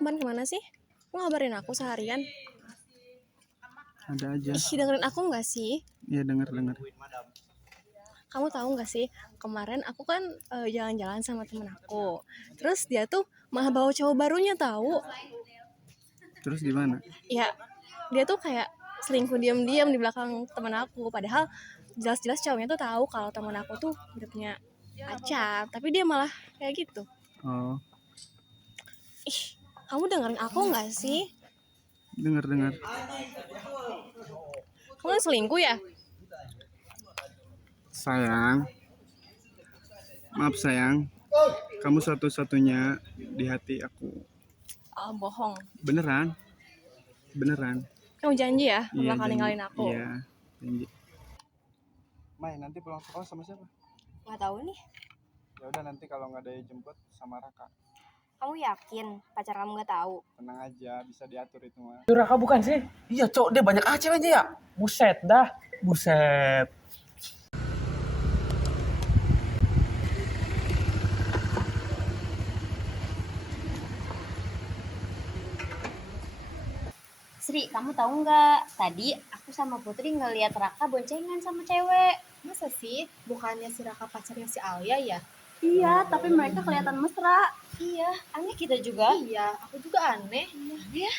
kemarin kemana sih? Kok ngabarin aku seharian? Ada aja. Ih, dengerin aku nggak sih? Iya, denger. Kamu tahu nggak sih? Kemarin aku kan jalan-jalan sama temen aku. Terus dia tuh malah bawa cowok barunya tahu. Terus gimana? Ya, dia tuh kayak selingkuh diam-diam di belakang temen aku. Padahal jelas-jelas cowoknya tuh tahu kalau temen aku tuh udah punya pacar. Tapi dia malah kayak gitu. Oh, Ih, kamu dengerin aku nggak sih? denger. Kamu selingkuh ya? Sayang, maaf sayang. Kamu satu-satunya di hati aku. Oh, bohong. Beneran? Kamu janji ya Iya, bakal janji. ninggalin aku? Iya, janji. Mai, nanti pulang sekolah sama siapa? Nggak tahu nih. Ya udah, nanti kalau nggak ada yang jemput sama Raka. Kamu yakin pacar kamu nggak tahu? Tenang aja, bisa diatur itu mah. Itu Raka bukan sih? Iya cok, dia banyak aja aja ya. Buset dah, buset. Sri, kamu tahu nggak? Tadi aku sama Putri ngeliat Raka boncengan sama cewek. Masa sih? Bukannya si Raka pacarnya si Alia ya? Iya, tapi mereka kelihatan mesra. Iya. Aneh kita juga. Iya, aku juga aneh. Iya.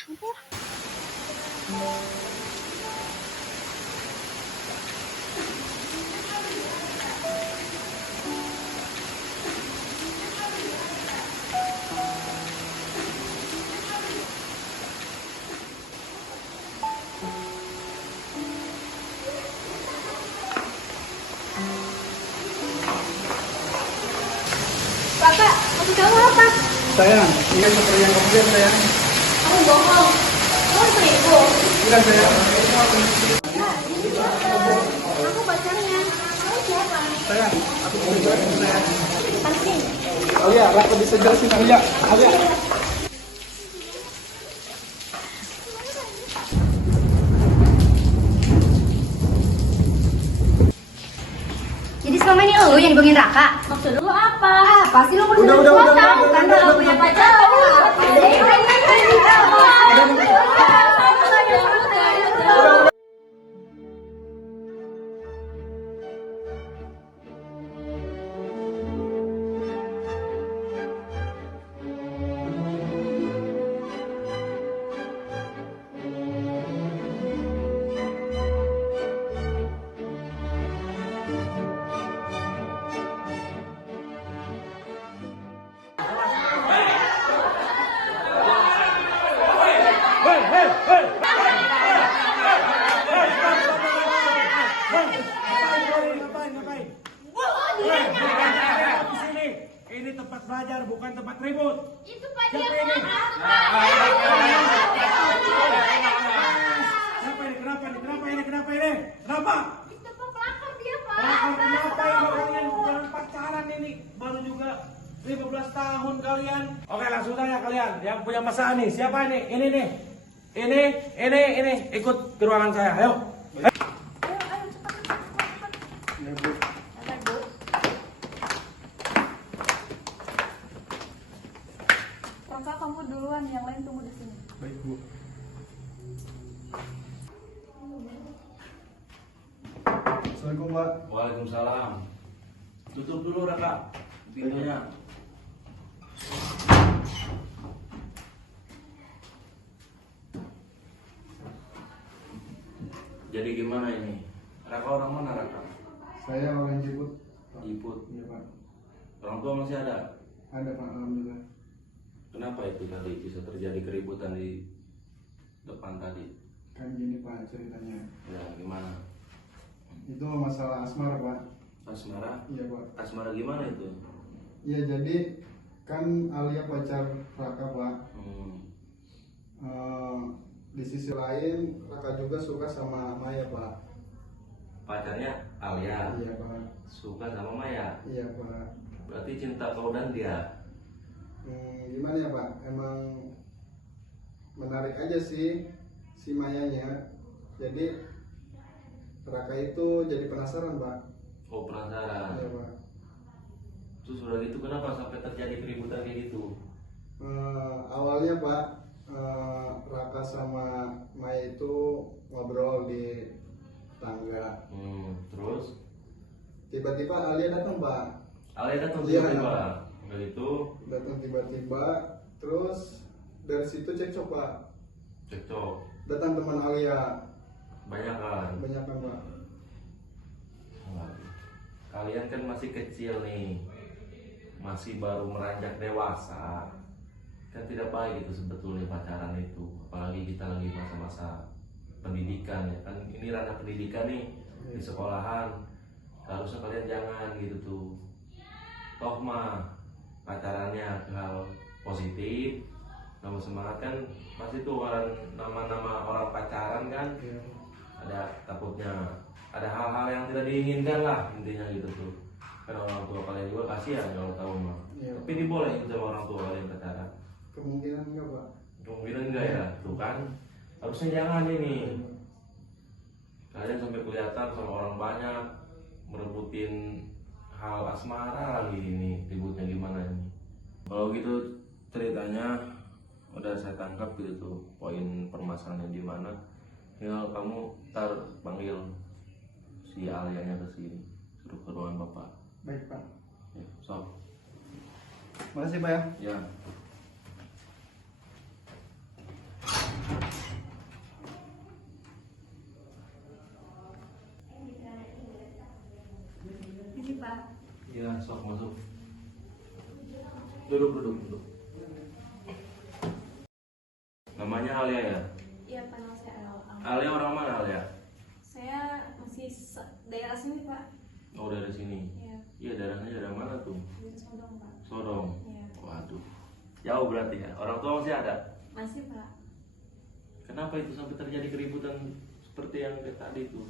Kakak, maksud kamu apa? Sayang, iya seperti yang kamu lihat sayang. Kamu bohong. Kamu selingkuh. Iya sayang. Aku pacarnya. Kamu siapa? Sayang, aku mau jelasin sayang. Pasti. Alia, Raka bisa jelasin Alia. Jadi selama ini lu yang dibohongin Raka? Maksud lu apa? Pasti lu Udah. tahu kan kalau punya pacar. Ini tempat belajar, bukan tempat ribut. Itu Pak dia Siapa ini? Kenapa ini? Kenapa? Itu pelakor dia, Pak. Kenapa ini kalian jangan pacaran ini? Baru juga 15 tahun kalian. Oke, langsung tanya kalian yang punya masalah nih. Siapa ini? Ini nih. Ini. Ikut ke ruangan saya. Ayo. Raka, kamu duluan, yang lain tunggu di sini. Baik Bu. Assalamualaikum Mbak. Waalaikumsalam. Tutup dulu Raka pintunya. Jadi gimana ini? Raka orang mana Raka? Saya orang Jiput. Jiput. Iya Pak. Orang tua masih ada? Ada Pak, alhamdulillah. Kenapa itu tadi bisa terjadi keributan di depan tadi? Kan gini Pak ceritanya. Ya gimana? Itu masalah asmara Pak. Asmara? Iya Pak. Asmara gimana itu? Iya jadi kan Alia pacar Raka Pak. Di sisi lain Raka juga suka sama Maya Pak. Pacarnya Alia? Iya Pak. Suka sama Maya? Iya Pak. Berarti cinta kau dan dia? Gimana ya Pak? Emang menarik aja sih si Mayanya. Jadi Raka itu jadi penasaran Pak. Oh penasaran? Iya Pak. Terus udah gitu kenapa sampai terjadi keributan kayak gitu? Awalnya Pak, Raka sama Maya itu ngobrol di tangga. Terus Tiba-tiba Alia datang Pak. Alia datang Iya. tiba-tiba. Dari itu Datang tiba-tiba, terus dari situ cekcok Pak. cekcok. Datang teman Alia, Banyak kan? banyak kan Pak. Kalian kan masih kecil nih, masih baru meranjak dewasa, kan tidak baik itu sebetulnya pacaran itu, apalagi kita lagi masa-masa pendidikan ya kan, ini ranah pendidikan nih di sekolahan, harusnya kalian jangan gitu tuh. Toh mah pacarannya hal positif, nama semangat kan, pasti tuh orang nama-nama orang pacaran kan, ada takutnya ada hal-hal yang tidak diinginkan lah intinya gitu tuh. Kan orang tua kalian juga kasihan kalau tahu mah. Iya. Tapi dibolehin sama orang tua kalian pacaran. Kemungkinan enggak Pak. Kemungkinan enggak ya, tuh kan. Harusnya jangan ini. Kalian sampai kelihatan sama orang banyak merebutin hal asmara lagi ini, ributnya gimana ini. Kalau gitu ceritanya udah saya tangkap gitu tuh poin permasalahannya di mana. Tinggal kamu ntar panggil si Alianya ke sini, suruh ke ruangan bapak. Baik Pak. Ya, sok. Makasih Pak ya. Ya. Ini Pak. Ya, sok masuk. Duduk. Namanya Alia ya? Iya Pak, nama saya Al. Alia orang mana Alia? Saya masih daerah sini Pak. Oh dari sini. Iya, Iya daerahnya daerah mana tuh? di Sodong Pak. Sodong. Iya. Waduh. Jauh berarti ya. Orang tua masih ada. Masih Pak. Kenapa itu sampai terjadi keributan seperti yang kayak tadi itu?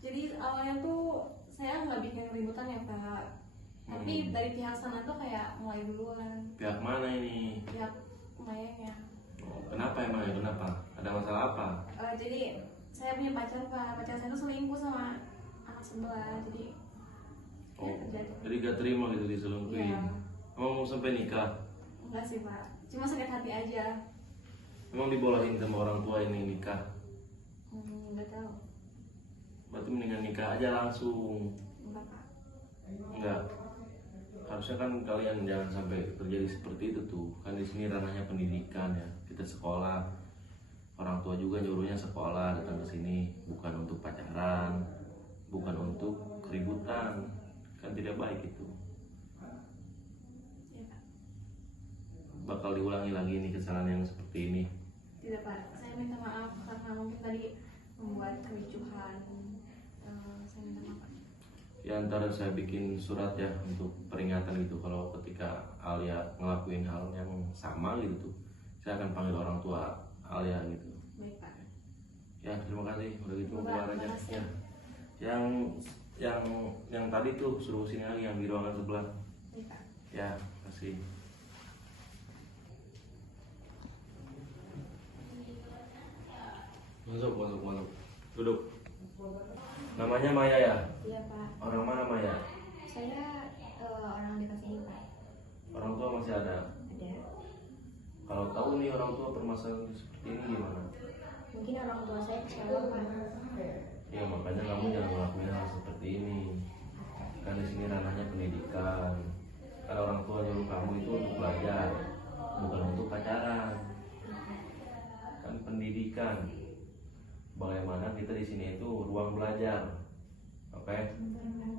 Jadi awalnya tuh saya nggak bikin keributan ya Pak. Tapi dari pihak sana tuh kayak mulai duluan. Pihak mana ini? Pihak Mayanya. Oh, kenapa emang ya? Kenapa? Ada masalah apa? Jadi saya punya pacar Pak. Pacar saya tuh selingkuh sama anak sebelah. Jadi Oh, ya terjadi. jadi gak terima gitu diselingkuhin. Iya. Emang mau sampai nikah? Enggak sih Pak. Cuma sakit hati aja. Emang dibolehin sama orang tua ini nikah? Nggak tahu. Berarti mendingan nikah aja langsung. Enggak Pak. Enggak. Harusnya kan kalian jangan sampai terjadi seperti itu tuh. Kan di sini ranahnya pendidikan ya. Kita sekolah. Orang tua juga nyuruhnya sekolah, datang ke sini bukan untuk pacaran, bukan untuk keributan. Kan tidak baik itu. Iya Pak. Bakal diulangi lagi nih kesalahan yang seperti ini. Tidak Pak. Saya minta maaf karena mungkin tadi membuat kericuhan. Saya minta maaf Pak. Ya ntar saya bikin surat ya untuk peringatan gitu kalau ketika Alia ngelakuin hal yang sama gitu tuh, saya akan panggil orang tua Alia gitu. Baik Pak. Ya terima kasih udah gitu Bapak, keluar aja. makasih. Ya. Yang tadi tuh suruh sini lagi yang di ruangan sebelah. Baik Pak. Ya kasih. Masuk. Duduk. Namanya Maya ya? Iya Pak. Orang mana Maya? Saya orang dekat sini Pak. Orang tua masih ada? Ada. Kalau tahu nih orang tua permasalahan seperti ini gimana? Mungkin orang tua saya kecewa Pak. Ya makanya kamu jangan ngelakuin hal seperti ini. Kan di sini ranahnya pendidikan. Karena orang tua nyuruh kamu itu untuk belajar, bukan untuk pacaran. Kan pendidikan. Bagaimana kita di sini itu ruang belajar. Oke?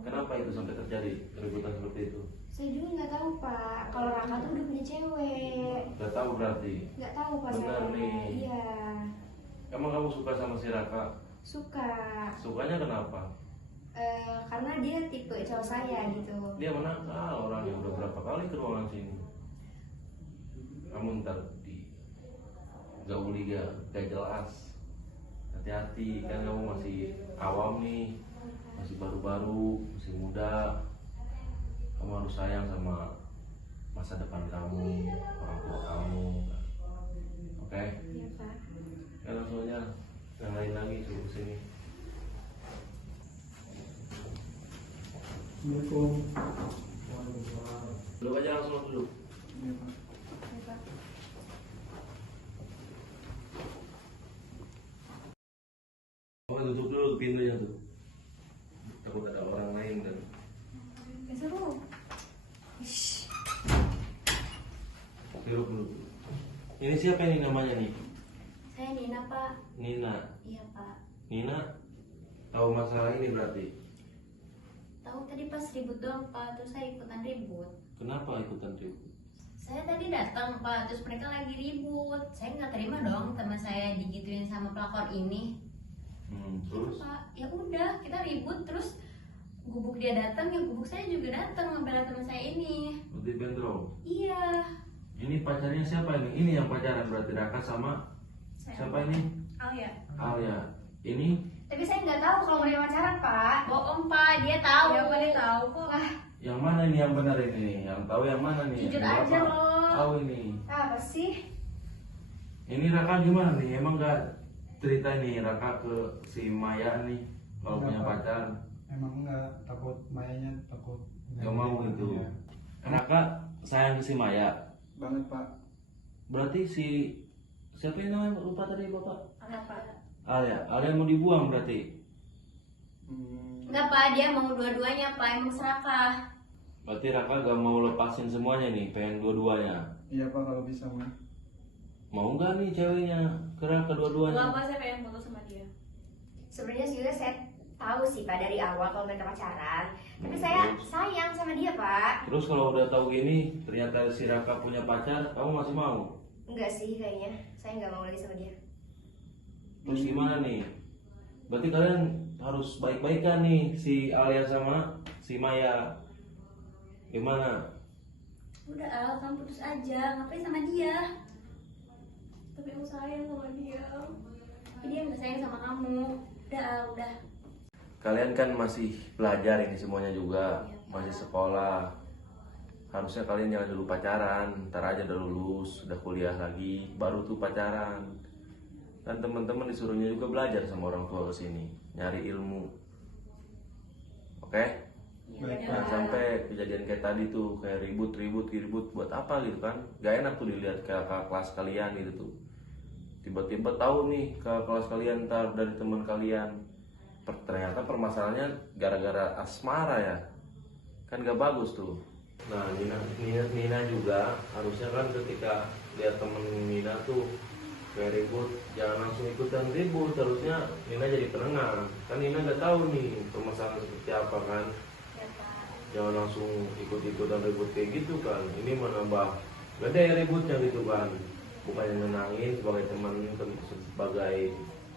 Kenapa itu sampai terjadi keributan seperti itu? Saya juga nggak tahu Pak. Kalau Raka tuh udah punya cewek. Gak tahu berarti. Nggak tahu Pak Benar saya. nih. Iya. Emang kamu suka sama si Raka? Suka. Sukanya kenapa? Karena dia tipe cowok saya gitu. Dia menakal orangnya udah berapa kali ke ruangan sini. Kamu ntar di gauli gak jelas. Hati-hati kan kamu masih awam nih, masih baru-baru, masih muda. Kamu harus sayang sama masa depan kamu, orang tua kamu. Oke? Iya Pak. Ya langsung aja, yang lain lagi suruh sini. Assalamualaikum. Duduk aja langsung duduk. Iya, Pak. Baik Pak. tutup pintunya tuh. Takut ada orang lain kan. Ya seru. Duduk dulu. Ini siapa ini namanya nih? Saya Nina, Pak. Nina. Iya, Pak. Nina tahu masalah ini berarti? Tahu tadi pas ribut doang, Pak. Terus saya ikutan ribut. Kenapa ikutan ribut? Saya tadi datang, Pak. Terus mereka lagi ribut. Saya nggak terima dong teman saya digituin sama pelakor ini. Terus? Pak, ya udah kita ribut terus gubuk dia datang, ya gubuk saya juga datang ngebela teman saya ini. Berarti bentrok. Iya. Ini pacarnya siapa ini? Ini yang pacaran berarti Raka sama siapa ini? Alia. Alia. Ini Tapi saya nggak tahu kalau mereka pacaran, Pak. Bohong, Pak. Dia tahu. Ya Pak, dia tahu kok. yang mana ini yang benar ini nih? Yang tahu yang mana nih? Jujur Yang aja Bapak loh. Tahu ini. Apa sih? Ini Raka gimana nih? Emang nggak cerita nih Raka ke si Maya nih kalau Enggak, punya Pak. pacar? Emang enggak, takut Mayanya takut Gak mau gitu. Iya. Raka sayang ke si Maya. Banget Pak. Berarti si siapa yang namanya lupa tadi Bapak? Alia Pak. Alia. Alia mau dibuang berarti. Enggak, Pak. Dia mau dua-duanya, Pak. Emang serakah. Berarti Raka gak mau lepasin semuanya nih, pengen dua-duanya. Iya Pak kalau bisa mah. Mau nggak nih ceweknya ke Raka Enggak dua-duanya? Pak, saya pengen foto sama dia. Sebenarnya juga saya tahu sih, Pak, dari awal kalau mereka pacaran. Tapi saya sayang sama dia, Pak. Terus kalau udah tahu gini, ternyata si Raka punya pacar, kamu masih mau? Enggak sih kayaknya. Saya nggak mau lagi sama dia. Terus gimana nih? Berarti kalian harus baik-baikan nih si Alia sama si Maya. Gimana? Udah, Al, kamu putus aja. Ngapain sama dia? Tapi aku sayang sama dia. Tapi dia nggak sayang sama kamu. Udah, Al, udah. Kalian kan masih belajar ini semuanya juga, masih sekolah. Harusnya kalian jangan dulu pacaran, ntar aja udah lulus, udah kuliah lagi, baru tuh pacaran. Dan teman-teman disuruhnya juga belajar sama orang tua kesini, nyari ilmu. Oke? Baik Jangan Pak. sampai kejadian kayak tadi tuh, kayak ribut buat apa gitu kan? Gak enak tuh dilihat ke kelas kalian gitu tuh. Tiba-tiba tahu nih ke kelas kalian ntar dari teman kalian. Ternyata permasalahannya gara-gara asmara ya. Kan gak bagus tuh. Nah, Nina juga harusnya kan ketika lihat temen Nina tuh kayak ribut, jangan langsung ikutan ribut. Harusnya Nina jadi penengah. Kan Nina nggak tahu nih permasalahan seperti apa kan. Jangan langsung ikut-ikutan ribut kayak gitu kan. Ini menambah gede ributnya gitu kan. Bukannya nenangin sebagai sebagai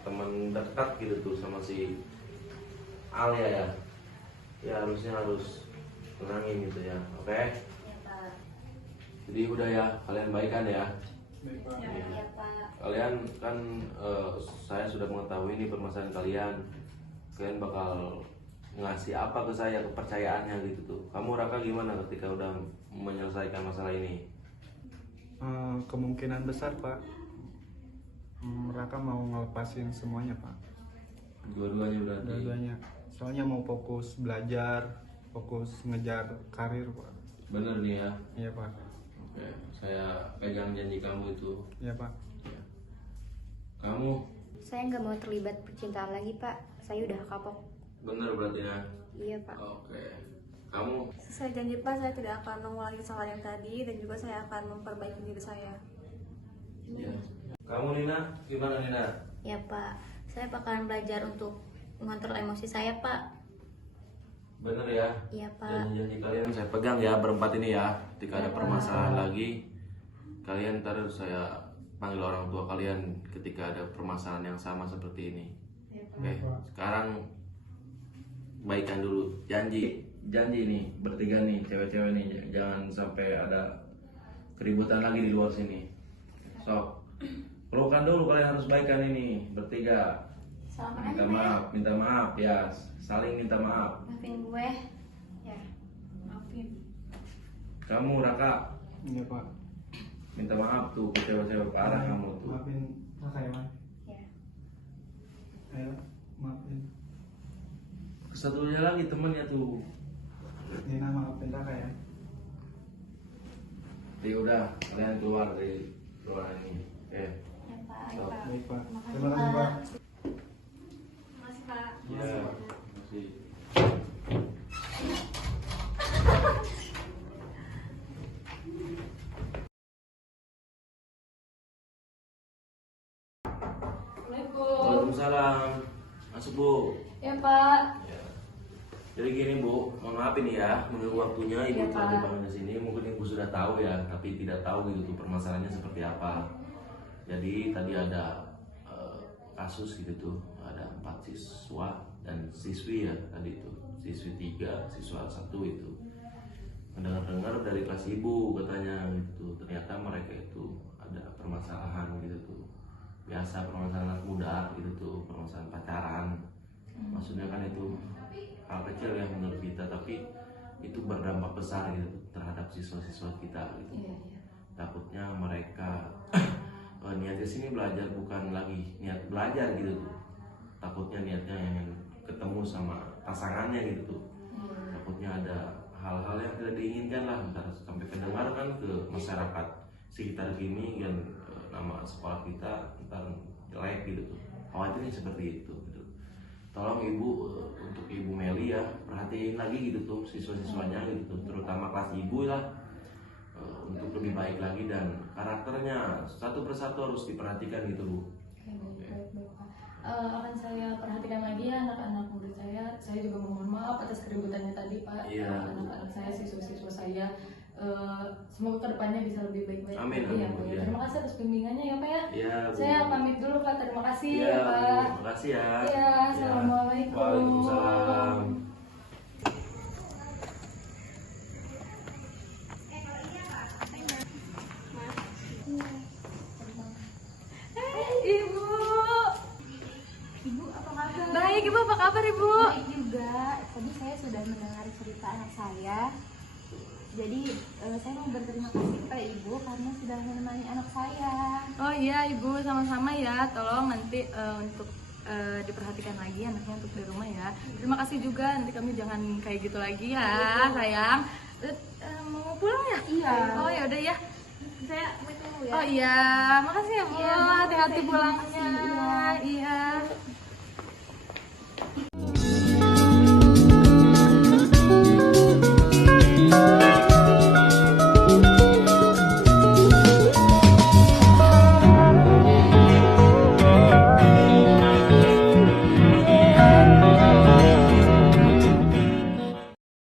teman dekat gitu tuh sama si Alia ya. Ya harusnya harus tenangin gitu ya. Oke? Ya, Pak. Jadi udah ya, kalian baikan ya. Baik Pak. Ya, Pak. Kalian kan saya sudah mengetahui ini permasalahan kalian. Kalian bakal ngasih apa ke saya kepercayaannya gitu tuh. Kamu Raka gimana ketika udah menyelesaikan masalah ini? Kemungkinan besar Pak. Mereka mau ngelepasin semuanya Pak. Dua-duanya berarti. Dua-duanya. Soalnya mau fokus belajar, fokus ngejar karir Pak. Bener nih ya. Iya Pak. Oke, saya pegang janji kamu itu. Iya Pak. Kamu Saya nggak mau terlibat percintaan lagi, Pak. Saya udah kapok. bener berarti ya. Iya, Pak. Oke. Kamu Saya janji Pak, saya tidak akan mengulangi kesalahan yang tadi dan juga saya akan memperbaiki diri saya. ya. Kamu Nina gimana Nina? Ya, Pak. Saya bakalan belajar untuk mengontrol emosi saya, Pak. Bener ya. Iya, Pak. Janji-janji kalian saya pegang ya berempat ini ya. Ketika ada permasalahan lagi, kalian ntar saya panggil orang tua kalian ketika ada permasalahan yang sama seperti ini. Oke, sekarang baikan dulu. Janji nih bertiga nih cewek-cewek nih, jangan sampai ada keributan lagi di luar sini. Sok, pelukan dulu, kalian harus baikan ini bertiga. Salaman Minta aja, Pak. maaf, minta maaf ya, saling minta maaf. Maafin gue. Ya. Maafin. Kamu Raka Iya Pak. minta maaf tuh ke cewek-cewek ke arah kamu tuh. Maafin Raka ya Pak. Ya. Ayo, maafin. Satunya lagi temennya tuh. Nina maafin Raka ya. Jadi udah kalian keluar dari ruangan ini. Oke. Ya, Pak. Stop. Baik Pak. Makasih, Terima kasih Pak. Makasih Pak. Ya. Waalaikumsalam. Masuk Bu. Ya Pak. Ya. Jadi gini Bu, mohon maaf ini ya, menunggu waktunya Ibu Iya, telah Pak. dipanggil ke sini. Mungkin Ibu sudah tahu ya, tapi tidak tahu gitu tuh permasalahannya seperti apa. Jadi tadi ada kasus gitu tuh, ada 4 siswa dan siswi ya tadi itu, siswi 3, siswa 1 itu. Mendengar-dengar dari kelas Ibu katanya gitu, ternyata mereka itu ada permasalahan gitu tuh. Biasa permasalahan anak muda gitu tuh, permasalahan pacaran. Maksudnya kan itu hal kecil ya menurut kita, tapi itu berdampak besar gitu terhadap siswa-siswa kita gitu. Iya. Takutnya mereka niatnya sini belajar bukan lagi niat belajar gitu tuh. Takutnya niatnya ingin ketemu sama pasangannya gitu tuh. Takutnya ada hal-hal yang tidak diinginkan lah, ntar sampai kedengar kan ke masyarakat sekitar sini dan nama sekolah kita ntar jelek gitu tuh. Khawatirnya seperti itu gitu. Tolong Ibu, untuk Ibu Meli ya, perhatiin lagi gitu tuh siswa-siswanya gitu tuh, terutama kelas Ibu lah, untuk lebih baik lagi dan karakternya satu persatu harus diperhatikan gitu Bu. Oke, baik Pak. Akan saya perhatikan lagi ya anak-anak murid saya. Saya juga mohon maaf atas keributannya tadi Pak. Iya. Anak-anak saya, siswa-siswa saya. Semoga kedepannya bisa lebih baik-baik. Amin, lagi ya, amin, Pak. iya. Terima kasih atas bimbingannya ya Pak ya. Iya Bu. Saya pamit dulu Pak. Terima kasih Iya, ya Bu. Pak. Terima kasih ya. Iya, assalamualaikum. Waalaikumsalam. Ibu. Ibu apa kabar? Baik, Ibu apa kabar Ibu? Baik juga. Tadi saya sudah mendengar cerita anak saya. Jadi saya mau berterima kasih kepada Ibu karena sudah menemani anak saya. Oh iya Ibu, sama-sama ya. Tolong nanti untuk diperhatikan lagi anaknya untuk di rumah ya. Terima kasih juga. Nanti kami jangan kayak gitu lagi ya, sayang. Mau pulang ya? Iya. Oh ya udah ya. Saya pamit dulu ya. Oh iya, makasih ya Bu. Iya, Bu. Hati-hati Terima pulangnya. kasih. Iya. Iya.